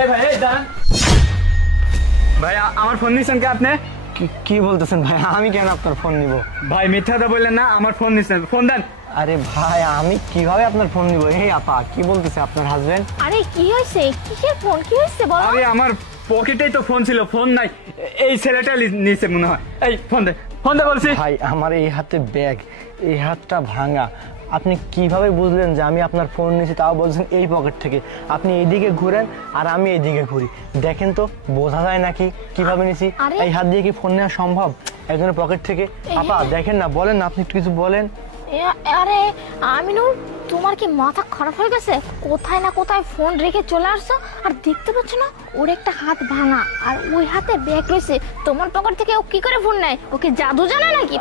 এই ভাই এই দাঁড়ান ভাই, আমার ফোন নিছেন কি আপনি? কি বলতেছেন ভাই? আমি কেন আপনার ফোন নিব? ভাই মিথ্যা কথা বললেন না, আমার ফোন নিছেন, ফোন দেন। আরে ভাই আমি কিভাবে আপনার ফোন নিব? এই আপা কি বলতেছে আপনার হাজবেন্ড? আরে কি হয়েছে? কিসের ফোন? কি হয়েছে বলো? আরে আমার পকেটেই তো ফোন ছিল, ফোন নাই, এই ছেলেটা নিছে মনে হয়। এই ফোন দে, ফোন দে বলছি। ভাই আমার এই হাতে ব্যাগ, এই হাতটা ভাঙা, আপনি কিভাবে বুঝলেন যে আমি আপনার ফোন নিয়েছি? তাও বলছেন এই পকেট থেকে। আপনি এইদিকে ঘুরেন আর আমি এইদিকে ঘুরি, দেখেন তো বোঝা যায় নাকি কিভাবে নিয়েছি? এই হাত দিয়ে কি ফোন নেওয়া সম্ভব একজনের পকেট থেকে? আপা দেখেন না, বলেন না, আপনি একটু কিছু বলেন। আরে আমিনুর, তোমার কি মাথা খারাপ হয়ে গেছে? কোথায় না কোথায় ফোন রেখে চলে আসছো, আর দেখতে পাচ্ছ না ওর একটা হাত ভাঙা আর ওই হাতে ব্যাগ রয়েছে। তোমার পকেট থেকে ও কি করে ফোন নেয়? ওকে জাদু জানে নাকি?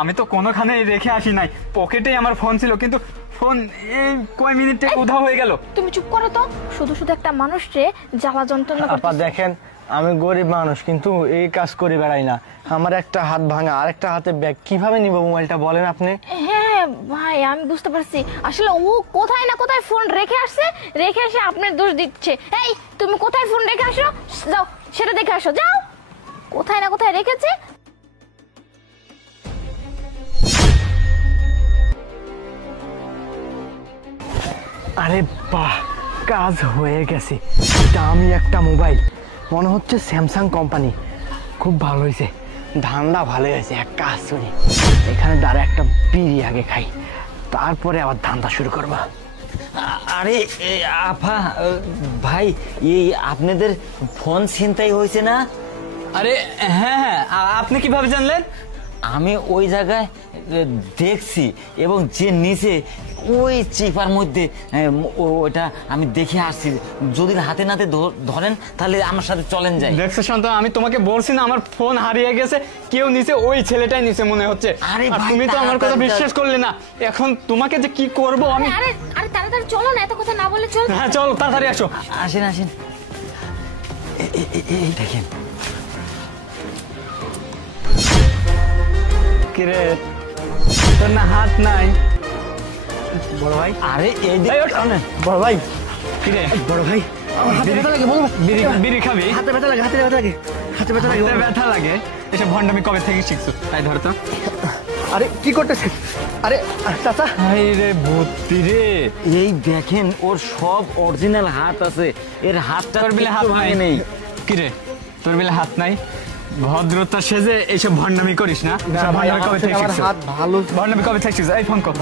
আমি তো কোনোখানে রেখে আসি নাই, পকেটেই আমার ফোন ছিল, কিন্তু ফোন এই কয় মিনিটে কোথাও হয়ে গেল। তুমি চুপ করো তো, শুধু শুধু একটা মানুষকে জ্বালা যন্ত্রণা করতে। আপা দেখেন আমি গরিব মানুষ, কিন্তু এই কাজ করে বেড়াই না। আমার একটা হাত ভাঙা আর একটা হাতে ব্যাগ, কিভাবে নিব মোবাইলটা বলেন আপনি? হ্যাঁ ভাই আমি বুঝতে পারছি, আসলে ও কোথায় না কোথায় ফোন রেখে আসছে, রেখে এসে আপনার দোষ দিচ্ছে। এই তুমি কোথায় ফোন রেখে আসো, যাও সেটা দেখে আসো, যাও কোথায় না কোথায় রেখেছে। আরে বাহ, কাজ হয়ে গেছে। দামি একটা মোবাইল, মনে হচ্ছে স্যামসাং কোম্পানি, খুব ভালো হয়েছে। ধান্দা ভালো হয়েছে। এক কাজ করি, এখানে দাঁড়া একটা বিড়ি আগে খাই, তারপরে আবার ধান্দা শুরু করবা। আরে আফা ভাই, এই আপনাদের ফোন ছিনতাই হয়েছে না? আরে হ্যাঁ হ্যাঁ, আপনি কিভাবে জানলেন? আমি ওই জায়গায় দেখছি, এবং যে নিচে ওই চিপার মধ্যে ওইটা আমি দেখে আসছি। যদি হাতে নাতে ধরেন তাহলে আমার সাথে চলেন যাই। দেখছো শান্ত, আমি তোমাকে বলছি না আমার ফোন হারিয়ে গেছে, কেউ নিচে, ওই ছেলেটাই নিচে মনে হচ্ছে। আরে তুমি তো আমার কথা বিশ্বাস করলে না, এখন তোমাকে যে কি করব আমি। আরে আরে তাড়াতাড়ি চলো না, এত কথা না বলে চল। হ্যাঁ চল তাড়াতাড়ি আসো। আসেন আসেন, এই দেখেন। কিরে তোর না হাত নাই? বড় ভাই, আরে এই বড় ভাই, কিরে বড় ভাই, বিড়ি খাবি? হাতে ব্যথা লাগে, হাতে ব্যথা লাগে, হাতে ব্যথা লাগে, ব্যথা লাগে। এসব ভণ্ডামি কবে থেকে শিখছো? তাই ধর তো। আরে কি করতেছে? আরে চাচা, রে বুদ্ধি রে, এই দেখেন ওর সব অরিজিনাল হাত আছে, এর হাতটা তোর বিলে হাত নেই? কিরে তোর বিলে হাত নাই? ভদ্রতা সেজে এইসব ভণ্ডামি করিস না। ভাই, কবে থেকে আমার শিখছো? হাত ভালো। ভণ্ডামি কবে থেকে শিখছো? এই ফোন কর।